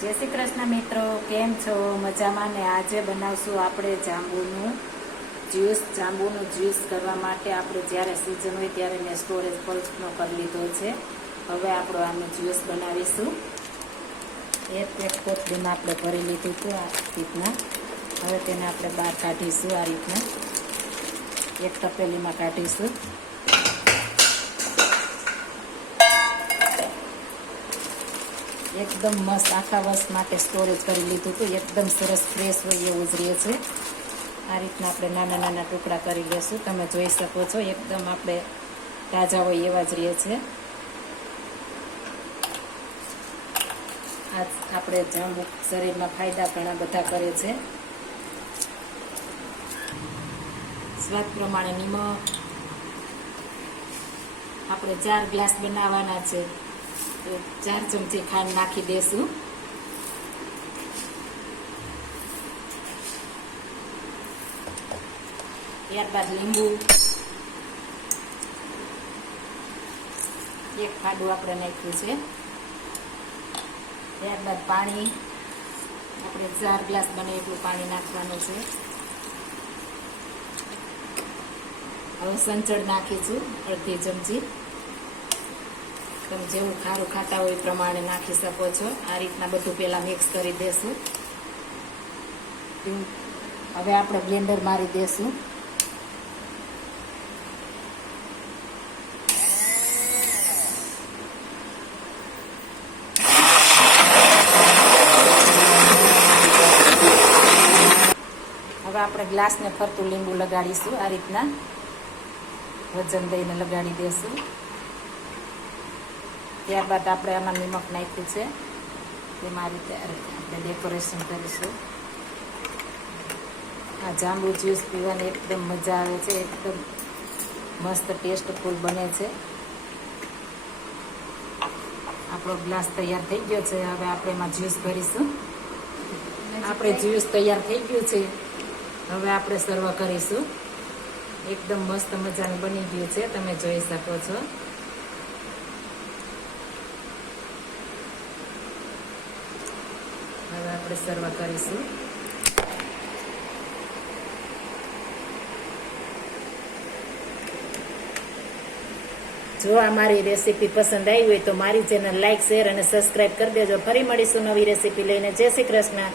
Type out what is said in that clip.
જય શ્રી કૃષ્ણ મિત્રો, કેમ છો? મજામાં ને? આજે બનાવશું આપણે જાંબુનું જ્યુસ. જાંબુનું જ્યુસ કરવા માટે આપણે જ્યારે સિઝન હોય ત્યારે મેં સ્ટોરેજ ફ્રોઝનનો કરી લીધો છે. હવે આપણે આનું જ્યુસ બનાવીશું. એક કોથળીમાં આપણે ભરી લીધું હતું આ રીતના. હવે તેને આપણે બહાર કાઢીશું આ રીતના. એક તપેલીમાં કાઢીશું. એકદમ મસ્ત આખા વર્ષ માટે સ્ટોરેજ કરી લીધું હતું. એકદમ સરસ ફ્રેશ હોય એવું જ રહે છે. આ રીતના આપણે નાના નાના ટુકડા કરી લેશું. તમે જોઈ શકો છો એકદમ આપણે તાજા હોય એવા જ રહે છે. આ આપણે જાંબુ શરીરમાં ફાયદા ઘણા બધા કરે છે. સ્વાદ પ્રમાણે નિમક આપણે 4 ગ્લાસ બનાવવાના છે તો 4 ચમચી ખાંડ નાખી દેશું. ત્યારબાદ લીંબુ 1 ફાડું આપણે નાખ્યું છે. ત્યારબાદ પાણી આપણે 4 ગ્લાસ બને એટલું પાણી નાખવાનું છે. હવે સંચળ નાખીશું અડધી ચમચી. તમે જેવું ખારું ખાતા હોય એ પ્રમાણે નાખી શકો છો. આ રીતના બધું પહેલા મિક્સ કરી દેશું. હવે આપણે બ્લેન્ડર મારી દેશું. હવે આપણે ગ્લાસને ફરતું લીંબુ લગાડીશું. આ રીતના વજન દઈને લગાડી દેશું. ત્યારબાદ આપણે આમાં નિમક નાખ્યું છે. તેમાં આ રીતે આપણે ડેકોરેશન કરીશું. આ જાંબુ જ્યુસ પીવાની એકદમ મજા આવે છે. એકદમ મસ્ત ટેસ્ટફુલ બને છે. આપણો ગ્લાસ તૈયાર થઈ ગયો છે. હવે આપણે એમાં જ્યુસ ભરીશું. આપણે જ્યુસ તૈયાર થઈ ગયું છે. હવે આપણે સર્વ કરીશું. એકદમ મસ્ત મજાનું બની ગયું છે. તમે જોઈ શકો છો. હવે આપણે સર્વ કરીશું. જો આ મારી રેસીપી પસંદ આવી હોય તો મારી ચેનલ લાઈક, શેર અને સબસ્ક્રાઈબ કરી દેજો. ફરી મળીશું નવી રેસીપી લઈને. જય શ્રી કૃષ્ણ.